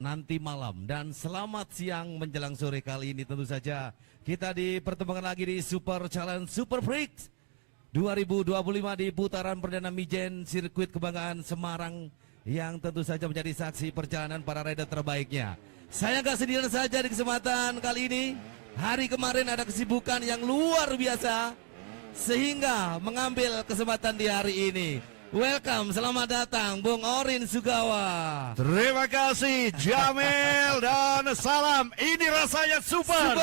nanti malam. Dan selamat siang menjelang sore kali ini tentu saja kita dipertemukan lagi di Super Challenge Super Prix 2025 di putaran perdana Mijen Sirkuit Kebanggaan Semarang yang tentu saja menjadi saksi perjalanan para rider terbaiknya. Saya nggak sendirian saja di kesempatan kali ini. Hari kemarin ada kesibukan yang luar biasa sehingga mengambil kesempatan di hari ini. Welcome, selamat datang Bung Orin Sugawa. Terima kasih Jamil dan salam. Ini rasanya super.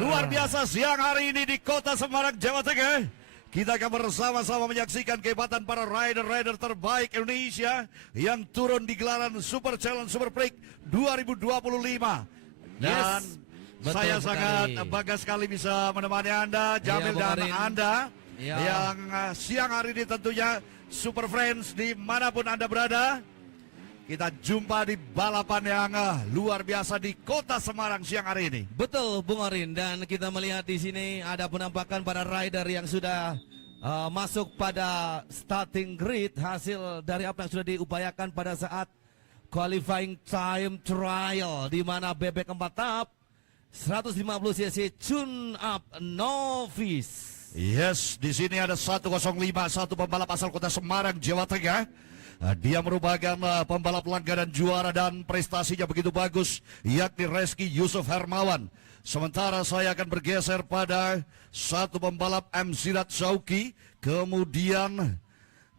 Luar biasa siang hari ini di kota Semarang, Jawa Tengah. Kita akan bersama-sama menyaksikan kehebatan para rider-rider terbaik Indonesia yang turun di gelaran Super Challenge Super Prix 2025. Dan saya sangat bangga sekali bisa menemani Anda, Jamil dan Anda. Yang siang hari ini tentunya Super Friends dimanapun Anda berada, kita jumpa di balapan yang luar biasa di kota Semarang siang hari ini. Betul Bung Orin, dan kita melihat di sini ada penampakan para rider yang sudah masuk pada starting grid hasil dari apa yang sudah diupayakan pada saat qualifying time trial, di mana bebek 4 tahap 150 cc tune up novice. Yes, di sini ada 105, satu pembalap asal kota Semarang, Jawa Tengah. Dia merupakan pembalap langganan juara dan prestasinya begitu bagus, yakni Reski Yusuf Hermawan. Sementara saya akan bergeser pada satu pembalap M. Sirat Sauki, kemudian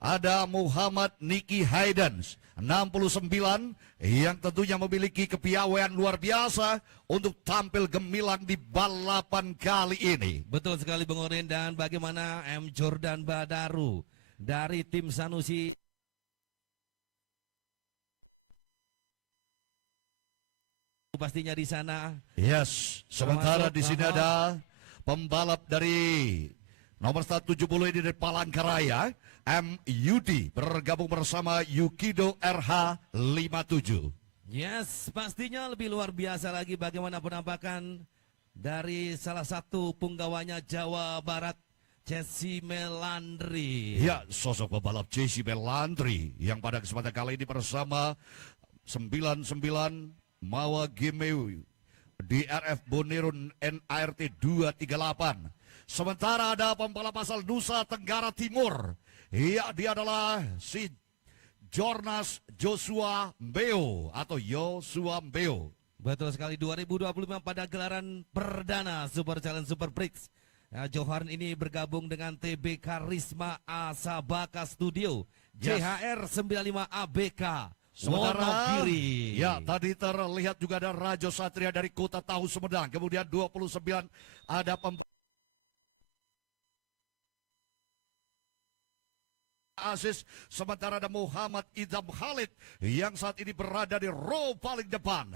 ada Muhammad Niki Haydens 69 yang tentunya memiliki kepiawaian luar biasa untuk tampil gemilang di balapan kali ini. Betul sekali Bung Orin, dan bagaimana M. Jordan Badaru dari tim Sanusi pastinya di sana. Yes, sementara di sini ada pembalap dari nomor 170 ini dari Palangkaraya, M. Yudi bergabung bersama Yukido RH 57. Yes, pastinya lebih luar biasa lagi bagaimana penampakan dari salah satu punggawanya Jawa Barat, Jesse Melandri. Ya, sosok pembalap Jesse Melandri yang pada kesempatan kali ini bersama 99 Mawa Gimeu DRF Bonero NART 238. Sementara ada pembalap asal Nusa Tenggara Timur. Iya, dia adalah si Jornas Joshua Mbeo atau Joshua Mbeo. Betul sekali, 2025 pada gelaran perdana Super Challenge Super Prix. Johan ini bergabung dengan TB Karisma Asabaka Studio, JHR 95 ABK. Sementara, ya tadi terlihat juga ada Rajo Satria dari Kota Tahu Sumedang. Kemudian 29 ada Aziz, sementara ada Muhammad Idam Khalid yang saat ini berada di row paling depan.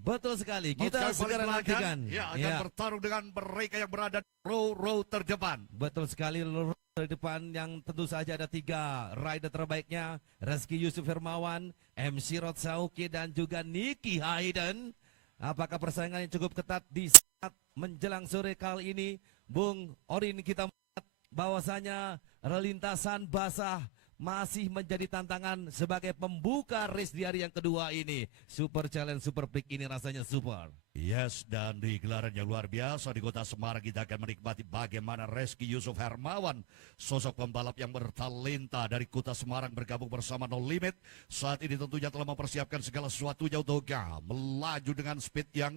Betul sekali, kita segera nantikan. Ya, akan bertarung dengan mereka yang berada di row terdepan. Betul sekali, row terdepan yang tentu saja ada 3 rider terbaiknya, Reski Yusuf Hermawan, M. Sirot Sauki, dan juga Niki Hayden. Apakah persaingannya cukup ketat di saat menjelang sore kali ini? Bung Orin, kita melihat bahwasanya relintasan basah masih menjadi tantangan sebagai pembuka race di hari yang kedua ini. Super Challenge Super Prix ini rasanya super. Yes, dan di gelaran yang luar biasa di kota Semarang kita akan menikmati bagaimana Reski Yusuf Hermawan, sosok pembalap yang bertalenta dari kota Semarang bergabung bersama No Limit. Saat ini tentunya telah mempersiapkan segala sesuatunya untuk melaju dengan speed yang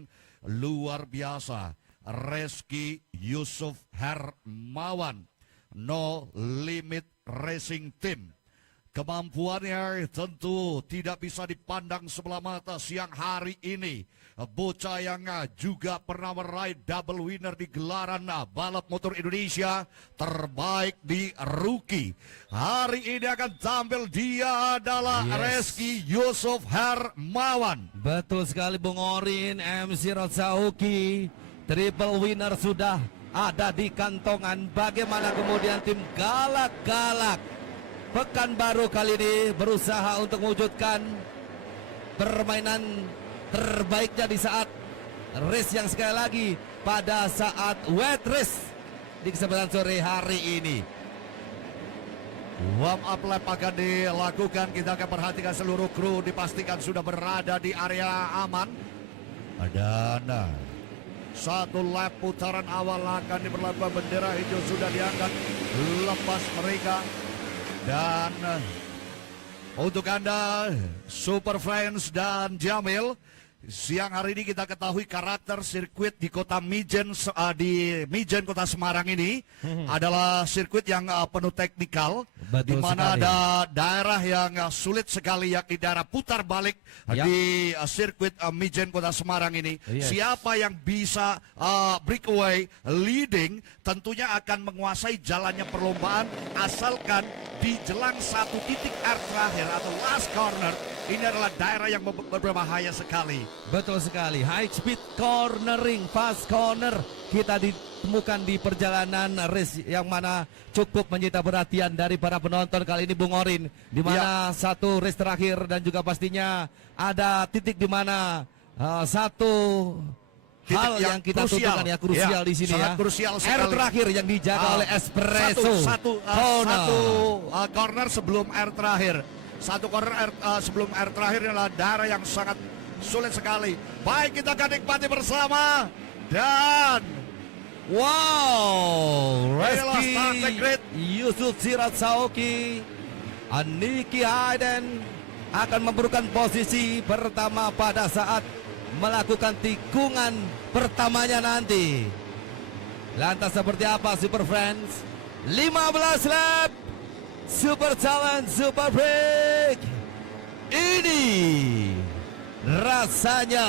luar biasa. Reski Yusuf Hermawan, No Limit Racing Team. Kemampuannya tentu tidak bisa dipandang sebelah mata siang hari ini. Bocah yang juga pernah meraih double winner di gelaran balap motor Indonesia terbaik di rookie. Hari ini akan tampil, dia adalah Reski Yusuf Hermawan. Betul sekali Bung Orin, M. Sirot Sauki, triple winner sudah ada di kantongan. Bagaimana kemudian tim galak-galak Pekanbaru kali ini berusaha untuk mewujudkan permainan terbaiknya di saat race yang sekali lagi pada saat wet race di kesempatan sore hari ini. Warm up lap akan dilakukan. Kita akan perhatikan seluruh kru dipastikan sudah berada di area aman. Dan satu lap putaran awal akan diberlakukan, bendera hijau sudah diangkat, lepas mereka. Dan untuk Anda Super Friends dan Jamil, siang hari ini kita ketahui karakter sirkuit di kota Mijen, di Mijen Kota Semarang ini adalah sirkuit yang penuh teknikal, di mana ada daerah yang sulit sekali, yakni daerah putar balik di sirkuit Mijen Kota Semarang ini. Siapa yang bisa breakaway leading tentunya akan menguasai jalannya perlombaan, asalkan di jelang satu titik air terakhir atau last corner. Ini adalah daerah yang berbahaya sekali. Betul sekali, high speed cornering, fast corner kita ditemukan di perjalanan race yang mana cukup menyita perhatian dari para penonton kali ini, Bung Orin, di mana satu race terakhir dan juga pastinya ada titik di mana satu hal yang kita tentukan ya krusial di sini ya. Krusial sekali. Air terakhir yang dijaga oleh Espresso. Satu corner sebelum air terakhir. Satu corner sebelum air terakhir adalah daerah yang sangat sulit sekali. Baik, kita akan nikmati bersama. Dan wow, Reski Yusuf Sirat Sauki, Niki Hayden akan memberikan posisi pertama pada saat melakukan tikungan pertamanya nanti. Lantas seperti apa Super Friends? 15 lap Super Challenge Super Break. Ini rasanya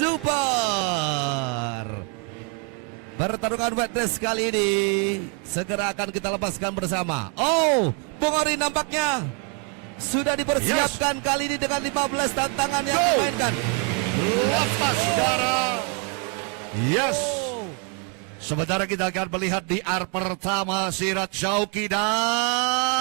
super. Pertarungan wet race kali ini segera akan kita lepaskan bersama. Oh, Bung Ori nampaknya sudah dipersiapkan kali ini dengan 15 tantangan yang dimainkan. Lepas darah. Yes. Sementara kita akan melihat di air pertama Sirat Sauki dan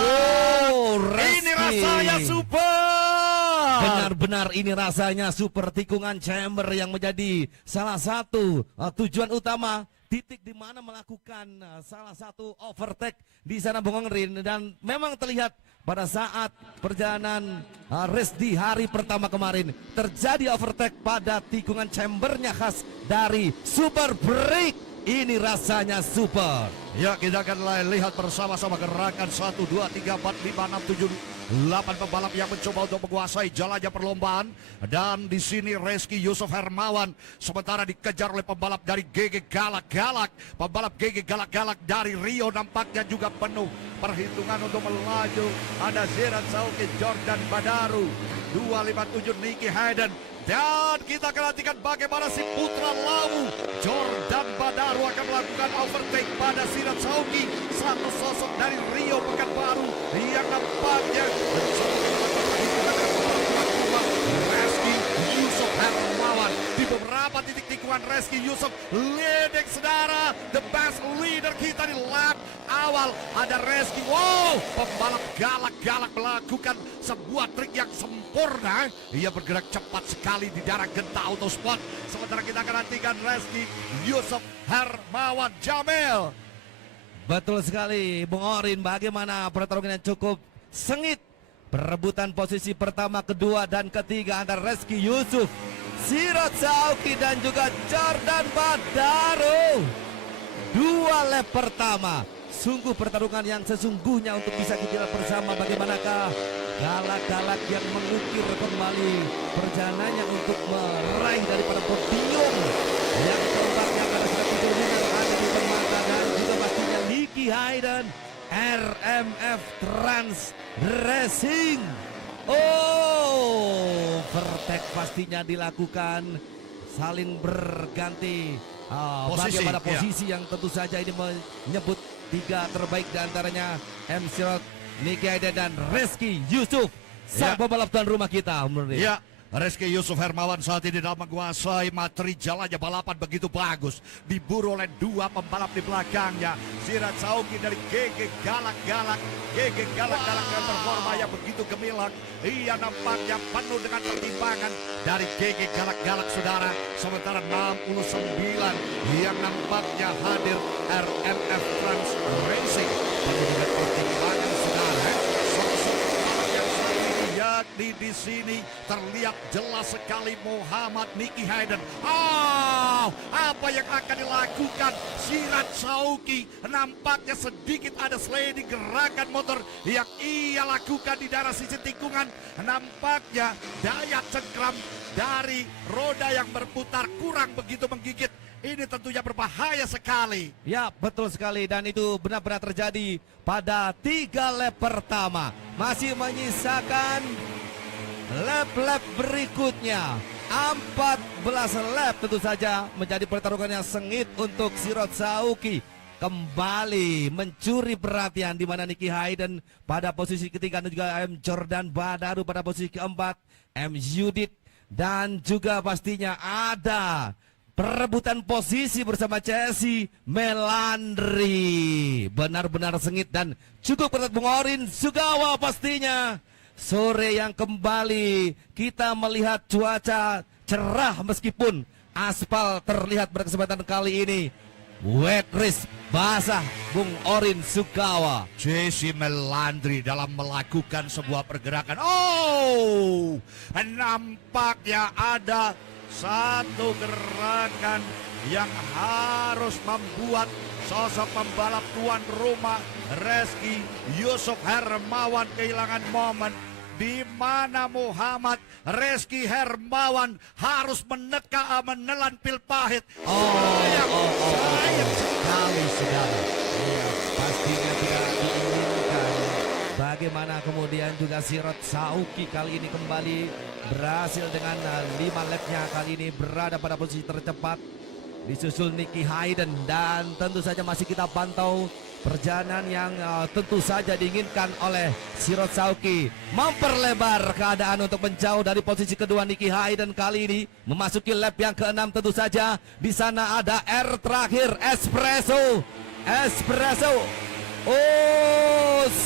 ini rasanya super. Benar-benar ini rasanya super, tikungan chamber yang menjadi salah satu tujuan utama, titik di mana melakukan salah satu overtake di sana Bung Rin, dan memang terlihat pada saat perjalanan race di hari pertama kemarin terjadi overtake pada tikungan chambernya khas dari Super Break. Ini rasanya super. Ya, kita akan lihat bersama-sama gerakan 1, 2, 3, 4, 5, 6, 7, 8 pembalap yang mencoba untuk menguasai jalannya perlombaan. Dan di sini Reski Yusuf Hermawan sementara dikejar oleh pembalap dari GG Galak-Galak. Pembalap GG Galak-Galak dari Rio nampaknya juga penuh perhitungan untuk melaju. Ada Sirat Sauki, Jordan Badaru, 257 Niki Hayden. Dan kita akan nantikan bagaimana si putra Lawu Jordan Badaru akan melakukan overtake pada Sirat Sauki, satu sosok dari Rio Pekanbaru yang nampaknya Reski Yusuf Hermawan. Di beberapa titik tikungan Reski Yusuf leading, saudara. The best leader kita di lap awal ada Reski. Wow, pembalap galak-galak melakukan sebuah trik yang sempurna. Ia bergerak cepat sekali di daerah Genta Autosport. Sementara kita akan nantikan Reski Yusuf Hermawan. Jamil. Betul sekali Bung Orin, bagaimana pertarungan yang cukup sengit. Perebutan posisi pertama, kedua, dan ketiga antara Reski Yusuf, Sirat Sauki, dan juga Jordan Badaru. 2 lap pertama. Sungguh pertarungan yang sesungguhnya untuk bisa kita lihat bersama bagaimanakah galak-galak yang mengukir kembali perjalanannya untuk meraih daripada podium yang keempatnya pada saat itu ada di permata, dan juga pastinya Niki Hayden, RMF Trans Racing. Oh, overtake pastinya dilakukan, saling berganti bagaimana posisi yang tentu saja ini menyebut 3 terbaik diantaranya M. Sirat, Niki Hayden, dan Reski Yusuf, sang pembalap tuan rumah kita. Ya, Reski Yusuf Hermawan saat ini dalam menguasai materi jalannya balapan begitu bagus. Diburu oleh 2 pembalap di belakangnya. Sirat Sauki dari GG Galak-Galak. GG Galak-Galak dengan performa yang begitu gemilang. Ia nampaknya penuh dengan pertimbangan dari GG Galak-Galak, saudara. Sementara 69 yang nampaknya hadir RMF Trans Racing. Penuh dengan pertimbangan, saudara. di sini terlihat jelas sekali Muhammad Nicky Hayden. Apa yang akan dilakukan Sirat Sauki? Nampaknya sedikit ada sliding gerakan motor yang ia lakukan di daerah sisi tikungan. Nampaknya daya cengkram dari roda yang berputar kurang begitu menggigit. Ini tentunya berbahaya sekali. Ya, betul sekali, dan itu benar-benar terjadi pada 3 lap pertama. Masih menyisakan lap-lap berikutnya. 14 lap tentu saja menjadi pertarungan yang sengit untuk Sirat Sauki. Kembali mencuri perhatian di mana Nicky Hayden pada posisi ketiga dan juga M. Jordan Badaru pada posisi keempat. M. Yudit dan juga pastinya ada perebutan posisi bersama Chelsea Melandri. Benar-benar sengit dan cukup ketat Bung Orin Sugawa pastinya. Sore yang kembali kita melihat cuaca cerah meskipun aspal terlihat pada kesempatan kali ini wet race, basah Bung Orin Sugawa. Chelsea Melandri dalam melakukan sebuah pergerakan. Nampaknya ada satu gerakan yang harus membuat sosok pembalap tuan rumah Reski Yusuf Hermawan kehilangan momen, di mana Muhammad Reski Hermawan harus menelan pil pahit. Sayang sekali saudara. Iya, pastinya tidak diinginkan. Bagaimana kemudian juga Sirat Sauki kali ini kembali berhasil dengan 5 lapnya kali ini berada pada posisi tercepat. Disusul Nicky Hayden dan tentu saja masih kita pantau perjalanan yang tentu saja diinginkan oleh Sirat Sauki. Memperlebar keadaan untuk menjauh dari posisi kedua Nicky Hayden kali ini. Memasuki lap yang ke-6 tentu saja. Di sana ada R terakhir, Espresso.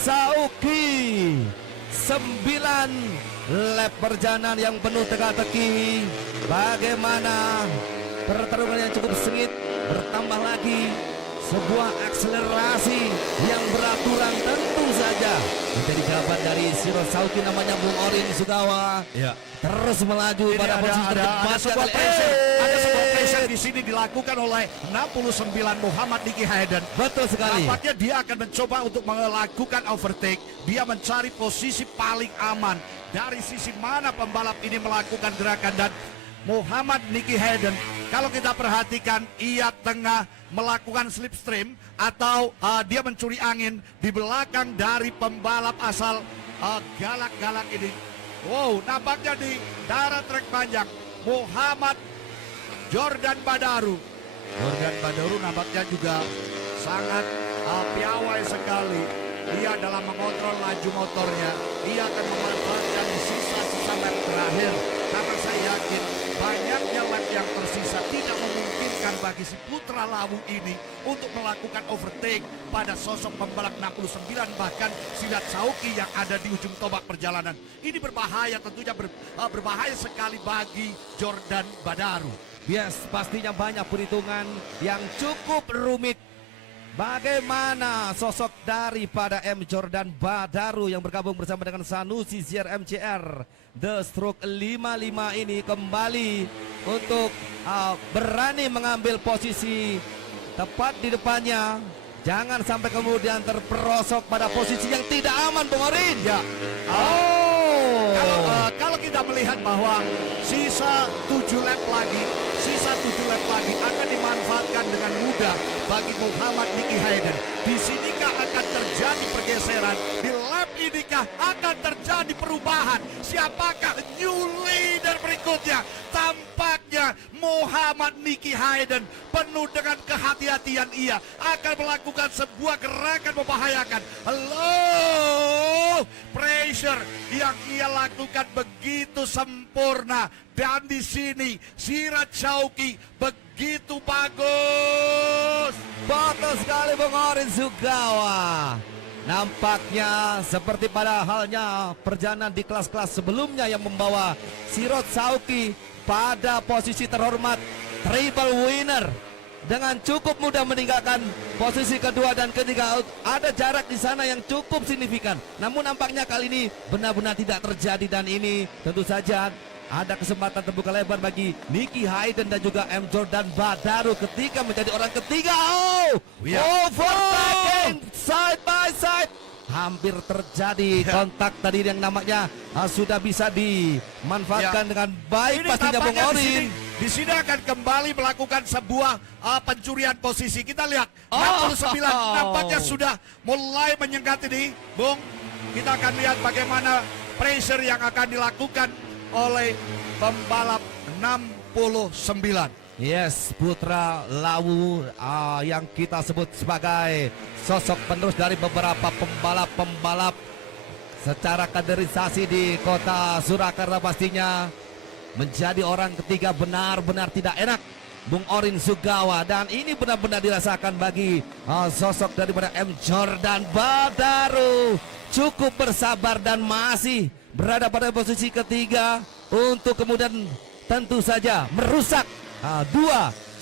Sauki. 9 lap perjalanan yang penuh teka-teki. Bagaimana pertarungan yang cukup sengit, bertambah lagi sebuah akselerasi yang beraturan tentu saja menjadi jawaban dari Sirat Sauki, namanya Bung Orin Sugawa. Ya. Terus melaju pada posisi terdepan. Ada sebuah pressure di sini dilakukan oleh 69 Muhammad Nicky Hayden. Betul sekali. Nampaknya dia akan mencoba untuk melakukan overtake. Dia mencari posisi paling aman dari sisi mana pembalap ini melakukan gerakan, dan Muhammad Nicky Hayden, kalau kita perhatikan, ia tengah melakukan slipstream atau dia mencuri angin di belakang dari pembalap asal galak-galak ini. Wow, nampaknya di daerah trek panjang Muhammad Jordan Badaru nampaknya juga sangat piawai sekali. Dia dalam mengontrol laju motornya. Ia akan memanfaatkan sisa-sisa lap terakhir, karena saya yakin banyaknya lap yang tersisa tidak memungkinkan bagi si putra Lawu ini untuk melakukan overtake pada sosok pembalap 69 bahkan Sirat Sauki yang ada di ujung tombak perjalanan. Ini berbahaya, tentunya berbahaya sekali bagi Jordan Badaru. Yes, pastinya banyak perhitungan yang cukup rumit. Bagaimana sosok daripada M. Jordan Badaru yang bergabung bersama dengan Sanusi ZR-MCR The Stroke 55 ini kembali untuk berani mengambil posisi tepat di depannya. Jangan sampai kemudian terperosok pada posisi yang tidak aman, Bung Orin. Ya. Kalau kita melihat bahwa sisa 7 lap lagi akan dimanfaatkan dengan mudah bagi Muhammad Nicky Hayden. Di sinikah akan terjadi pergeseran? Di lap inikah akan terjadi perubahan? Siapakah new leader berikutnya? Tampaknya Muhammad Nicky Hayden penuh dengan kehati-hatian, ia akan melakukan sebuah gerakan membahayakan. Pressure yang ia lakukan begitu sempurna, dan di sini Sirat Sauki begitu bagus. Betul sekali Bung Orin Sugawa. Nampaknya seperti pada halnya perjalanan di kelas-kelas sebelumnya yang membawa Sirat Sauki pada posisi terhormat triple winner dengan cukup mudah meninggalkan posisi kedua dan ketiga. Ada jarak di sana yang cukup signifikan. Namun nampaknya kali ini benar-benar tidak terjadi, dan ini tentu saja ada kesempatan terbuka lebar bagi Nicky Hayden dan juga M. Jordan Badaru ketika menjadi orang ketiga. Overtaking side by side. Hampir terjadi kontak tadi yang namanya sudah bisa dimanfaatkan dengan baik Ini pastinya Bung tampaknya Orin. di sini akan kembali melakukan sebuah pencurian posisi. Kita lihat 69 nampaknya sudah mulai menyengat ini, Bung. Kita akan lihat bagaimana pressure yang akan dilakukan oleh pembalap 69. Yes, Putra Lawu yang kita sebut sebagai sosok penerus dari beberapa pembalap-pembalap secara kaderisasi di kota Surakarta, pastinya menjadi orang ketiga benar-benar tidak enak Bung Orin Sugawa, dan ini benar-benar dirasakan bagi sosok daripada M. Jordan Badaru. Cukup bersabar dan masih berada pada posisi ketiga untuk kemudian tentu saja merusak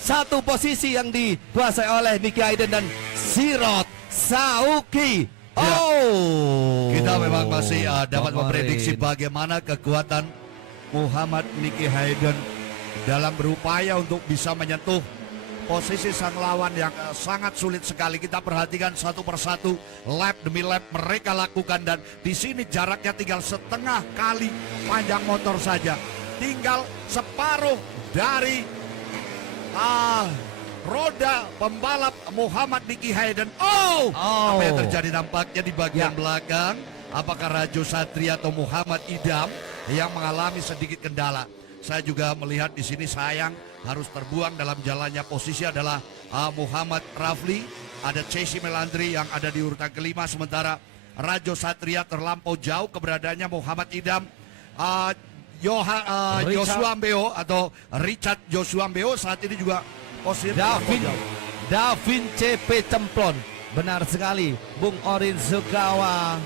satu posisi yang dikuasai oleh Nicky Hayden dan Sirot Sauki. Kita memang masih dapat memprediksi bagaimana kekuatan Muhammad Nicky Hayden dalam berupaya untuk bisa menyentuh posisi sang lawan yang sangat sulit sekali. Kita perhatikan satu persatu, lap demi lap mereka lakukan, dan di sini jaraknya tinggal setengah kali panjang motor saja. Tinggal separuh dari roda pembalap Muhammad Nicky Hayden. Apa yang terjadi nampaknya di bagian belakang? Apakah Rajo Satria atau Muhammad Idam yang mengalami sedikit kendala? Saya juga melihat di sini sayang harus terbuang dalam jalannya posisi adalah Muhammad Rafli. Ada Chesi Melandri yang ada di urutan kelima, sementara Rajo Satria terlampau jauh keberadaannya. Muhammad Idam, Joshua Mbeo atau Richard Joshua Mbeo saat ini juga posisi Davin CP Cemplon. Benar sekali Bung Orin Sugawa.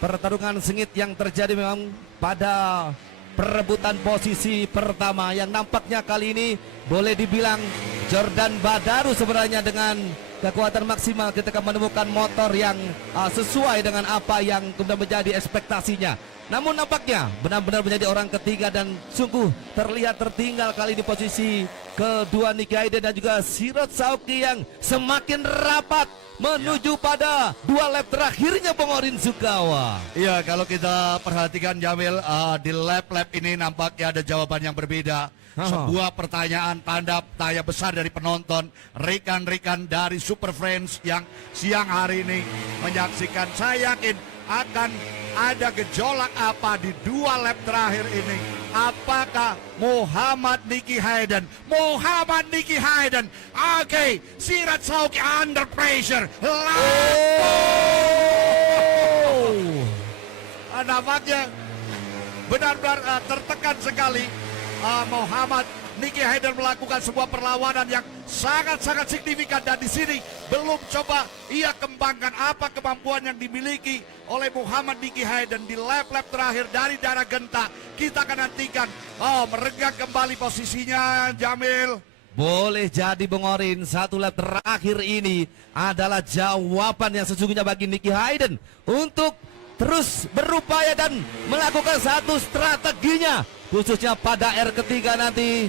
Pertarungan sengit yang terjadi memang pada perebutan posisi pertama, yang nampaknya kali ini boleh dibilang Jordan Badaru sebenarnya dengan kekuatan maksimal ketika menemukan motor yang sesuai dengan apa yang kemudian menjadi ekspektasinya. Namun nampaknya benar-benar menjadi orang ketiga dan sungguh terlihat tertinggal kali di posisi kedua Nicky Hayden dan juga Sirot Sauki yang semakin rapat menuju pada dua lap terakhirnya Bung Orin Sugawa. Iya, kalau kita perhatikan Jamil, di lap-lap ini nampaknya ada jawaban yang berbeda. Sebuah pertanyaan tanda tanya besar dari penonton, rekan-rekan dari Super Friends yang siang hari ini menyaksikan. Saya yakin akan ada gejolak apa di dua lap terakhir ini. Apakah Muhammad Nicky Hayden, oke, Sirot Sauki under pressure. Nampaknya benar-benar tertekan sekali. Muhammad Nicky Hayden melakukan sebuah perlawanan yang sangat-sangat signifikan, dan di sini belum coba ia kembangkan apa kemampuan yang dimiliki oleh Muhammad Nicky Hayden di lap-lap terakhir dari Darah Genta. Kita akan nantikan merenggang kembali posisinya, Jamil. Boleh jadi Bung Orin, satu lap terakhir ini adalah jawaban yang sesungguhnya bagi Nicky Hayden untuk terus berupaya dan melakukan satu strateginya, khususnya pada R ketiga nanti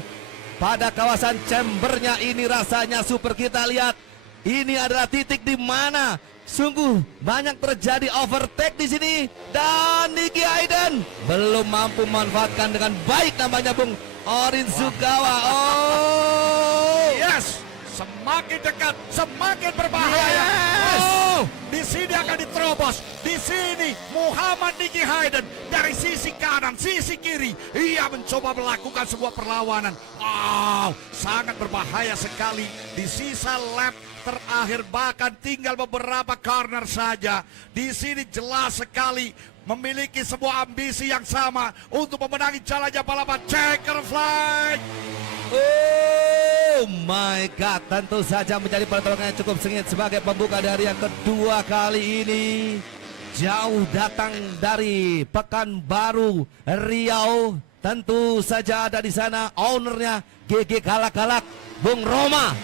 pada kawasan chambernya ini. Rasanya super, kita lihat ini adalah titik di mana sungguh banyak terjadi overtake di sini, dan Nicky Hayden belum mampu memanfaatkan dengan baik namanya Bung Orin Sugawa. Yes, semakin dekat, semakin berbahaya. Di sini akan diterobos. Di sini Muhammad Nicky Hayden dari sisi kanan, sisi kiri, ia mencoba melakukan sebuah perlawanan. Sangat berbahaya sekali di sisa lap terakhir, bahkan tinggal beberapa corner saja. Di sini jelas sekali memiliki sebuah ambisi yang sama untuk memenangi jalannya balapan checker flag. Oh my God, tentu saja menjadi pertarungan yang cukup sengit sebagai pembuka dari yang kedua kali ini. Jauh datang dari Pekanbaru Riau, tentu saja ada di sana ownernya GG Galak-Galak, Bung Roma.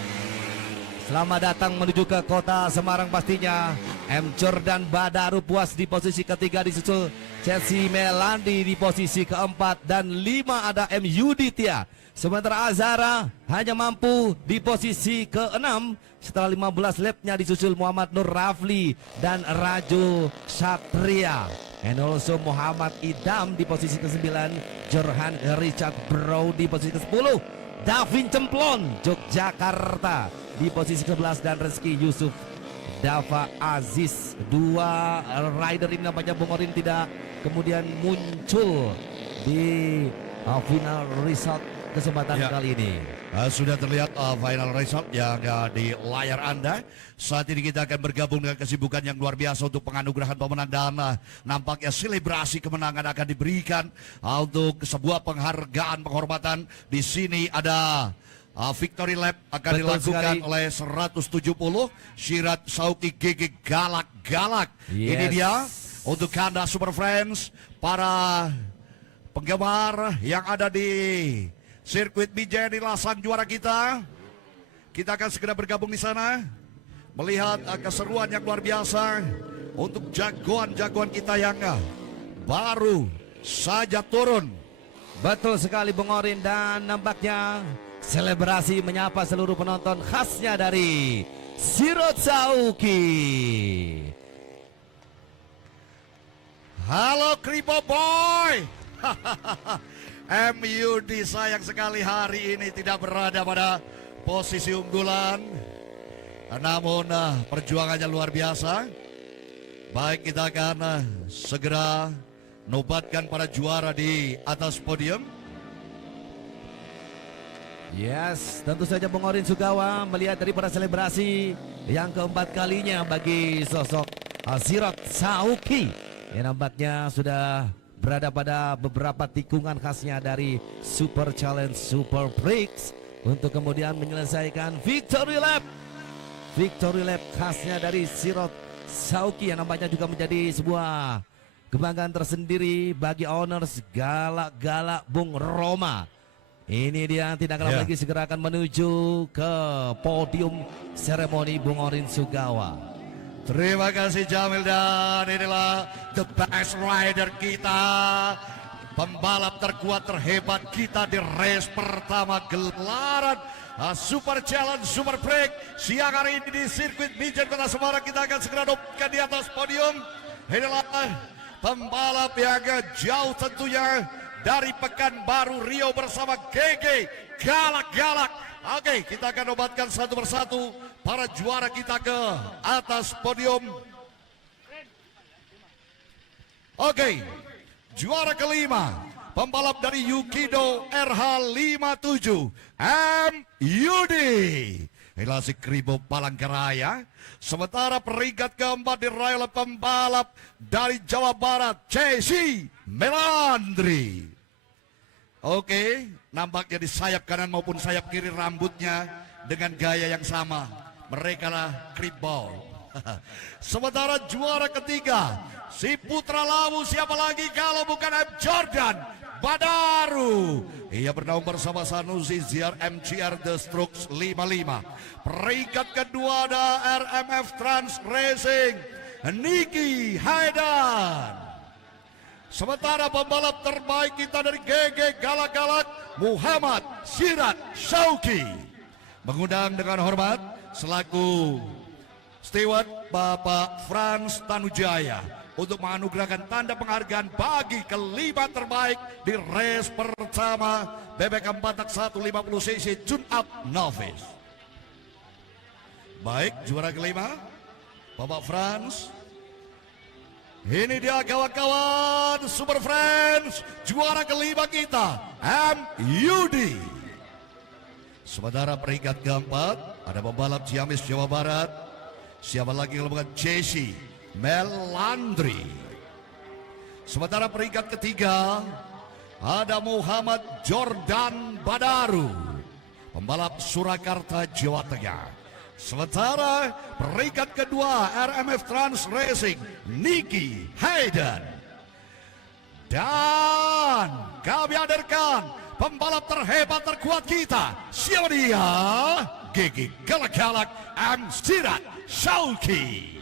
Selamat datang menuju ke kota Semarang pastinya. M. Jordan Badaru Puas di posisi ketiga, disusul Chelsea Melandi di posisi keempat, dan 5 ada M. Yuditia. Sementara Azara hanya mampu di posisi ke-6 setelah 15 lapnya, disusul Muhammad Nur Rafli dan Rajo Satria. And also Muhammad Idam di posisi ke-9, Jorhan Richard Bro di posisi ke-10, Davin Cemplon Yogyakarta di posisi ke-11, dan Reski Yusuf Dava Aziz. Dua rider ini nampaknya Bung Orin tidak kemudian muncul di final result kesempatan kali ini. Sudah terlihat final result yang di layar Anda. Saat ini kita akan bergabung dengan kesibukan yang luar biasa untuk penganugerahan pemenang, dan nampaknya selebrasi kemenangan akan diberikan untuk sebuah penghargaan penghormatan. Di sini ada Victory Lap akan dilakukan oleh 170 Syirat Sauki GG Galak-Galak. Ini dia untuk Anda Super Friends, para penggemar yang ada di sirkuit Mijen, inilah sang juara kita. Kita akan segera bergabung di sana, melihat keseruan yang luar biasa untuk jagoan-jagoan kita yang baru saja turun. Betul sekali Bung Orin, dan nampaknya selebrasi menyapa seluruh penonton khasnya dari Sirot Sauki. Halo Kribo Boy. MUD sayang sekali hari ini tidak berada pada posisi unggulan, namun perjuangannya luar biasa. Baik, kita akan segera nobatkan para juara di atas podium. Yes, tentu saja Bung Orin Sugawa melihat daripada selebrasi yang keempat kalinya bagi sosok Sirot Sauki yang nampaknya sudah berada pada beberapa tikungan khasnya dari Super Challenge Super Prix untuk kemudian menyelesaikan Victory Lap. Victory Lap khasnya dari Sirot Sauki yang nampaknya juga menjadi sebuah kebanggaan tersendiri bagi owners Galak-Galak Bung Roma. Ini dia, tidak lama lagi segera akan menuju ke podium seremoni Bung Orin Sugawa. Terima kasih Jamil, dan inilah the best rider kita, pembalap terkuat terhebat kita di race pertama gelaran Super Challenge Super Prix siang hari ini di sirkuit Mijen Kota Semarang. Kita akan segera nobatkan di atas podium. Inilah pembalap yang jauh tentunya dari Pekanbaru Riau bersama GG Galak-Galak. Oke, kita akan nobatkan satu persatu para juara kita ke atas podium. Oke, juara kelima, pembalap dari Yukido RH57 MUD, inilah si Kribo Palangkaraya. Sementara peringkat keempat diraih oleh pembalap dari Jawa Barat Chelsea Melandri. Oke, nampaknya di sayap kanan maupun sayap kiri rambutnya dengan gaya yang sama. Mereka lah Kribo. Sementara juara ketiga, si putra Lawu, siapa lagi kalau bukan M. Jordan Badaru. Ia bernaung bersama Sanusi Ziar MCR The Strokes 55. Peringkat kedua ada RMF Trans Racing Niki Haidan. Sementara pembalap terbaik kita dari GG Galak-Galak Muhammad Syirat Sauki. Mengundang dengan hormat selaku steward Bapak Frans Tanujaya untuk menganugerahkan tanda penghargaan bagi kelima terbaik di race pertama BBK 4 150 cc Tune Up Novice. Baik, juara kelima Bapak Frans. Ini dia kawan-kawan Super Friends, juara kelima kita MUD. Sementara peringkat keempat ada pembalap Ciamis Jawa Barat, siapa lagi kalau bukan Jesse Melandri. Sementara peringkat ketiga ada Muhammad Jordan Badaru, pembalap Surakarta Jawa Tengah. Sementara peringkat kedua RMF Trans Racing Niki Haidan. Dan kami hadirkan pembalap terhebat terkuat kita. Siapa dia? Gigi Galak-Galak and Sirat Shauki.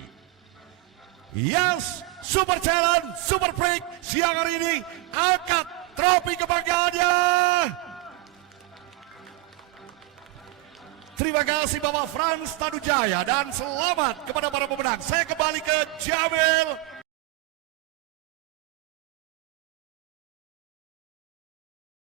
Yes, Super Challenge, Super Freak siang hari ini angkat trofi kebanggaannya. Terima kasih Bapak Frans Tanujaya dan selamat kepada para pemenang. Saya kembali ke Jamil.